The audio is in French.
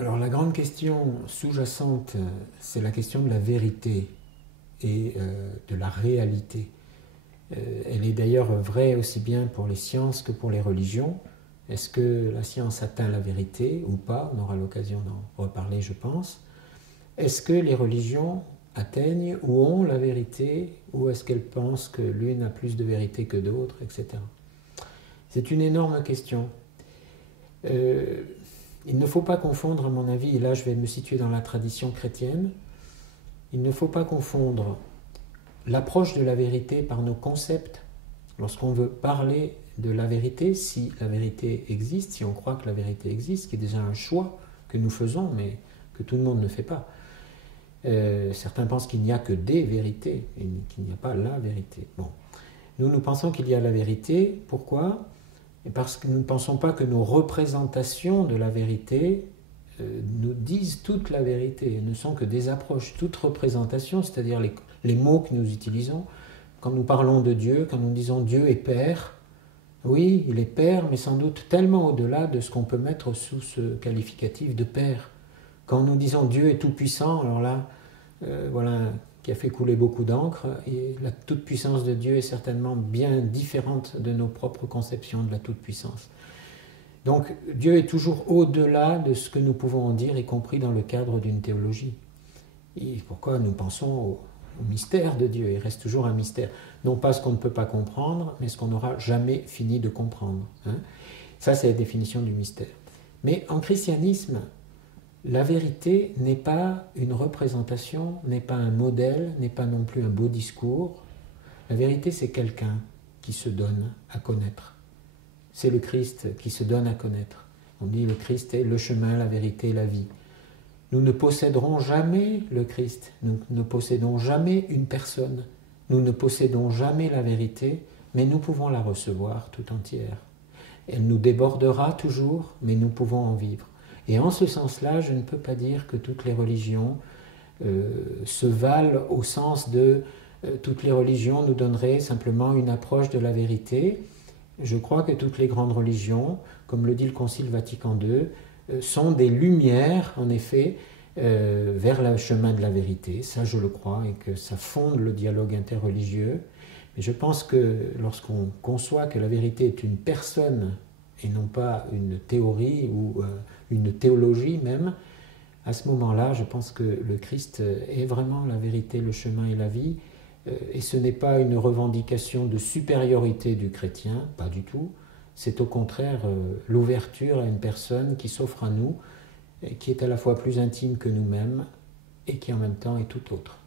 Alors la grande question sous-jacente, c'est la question de la vérité et de la réalité. Elle est d'ailleurs vraie aussi bien pour les sciences que pour les religions. Est-ce que la science atteint la vérité ou pas? On aura l'occasion d'en reparler, je pense. Est-ce que les religions atteignent ou ont la vérité, ou est-ce qu'elles pensent que l'une a plus de vérité que d'autres, etc. C'est une énorme question. Il ne faut pas confondre, à mon avis, et là je vais me situer dans la tradition chrétienne, il ne faut pas confondre l'approche de la vérité par nos concepts. Lorsqu'on veut parler de la vérité, si la vérité existe, si on croit que la vérité existe, qui est déjà un choix que nous faisons, mais que tout le monde ne fait pas. Certains pensent qu'il n'y a que des vérités, et qu'il n'y a pas la vérité. Bon. Nous pensons qu'il y a la vérité. Pourquoi? Et parce que nous ne pensons pas que nos représentations de la vérité nous disent toute la vérité. Elles ne sont que des approches. Toute représentation, c'est-à-dire les mots que nous utilisons, quand nous parlons de Dieu, quand nous disons Dieu est Père, oui, il est Père, mais sans doute tellement au-delà de ce qu'on peut mettre sous ce qualificatif de Père. Quand nous disons Dieu est tout-puissant, alors là, voilà qui a fait couler beaucoup d'encre, et la toute-puissance de Dieu est certainement bien différente de nos propres conceptions de la toute-puissance. Donc Dieu est toujours au-delà de ce que nous pouvons en dire, y compris dans le cadre d'une théologie. Et pourquoi nous pensons au mystère de Dieu? Il reste toujours un mystère. Non pas ce qu'on ne peut pas comprendre, mais ce qu'on n'aura jamais fini de comprendre. Ça, c'est la définition du mystère. Mais en christianisme, la vérité n'est pas une représentation, n'est pas un modèle, n'est pas non plus un beau discours. La vérité, c'est quelqu'un qui se donne à connaître. C'est le Christ qui se donne à connaître. On dit le Christ est le chemin, la vérité, la vie. Nous ne posséderons jamais le Christ, nous ne possédons jamais une personne, nous ne possédons jamais la vérité, mais nous pouvons la recevoir tout entière. Elle nous débordera toujours, mais nous pouvons en vivre. Et en ce sens-là, je ne peux pas dire que toutes les religions se valent au sens de toutes les religions nous donneraient simplement une approche de la vérité. Je crois que toutes les grandes religions, comme le dit le Concile Vatican II, sont des lumières, en effet, vers le chemin de la vérité. Ça, je le crois, et que ça fonde le dialogue interreligieux. Mais je pense que lorsqu'on conçoit que la vérité est une personne et non pas une théorie ou une théologie même, à ce moment-là, je pense que le Christ est vraiment la vérité, le chemin et la vie, et ce n'est pas une revendication de supériorité du chrétien, pas du tout, c'est au contraire l'ouverture à une personne qui s'offre à nous, et qui est à la fois plus intime que nous-mêmes, et qui en même temps est tout autre.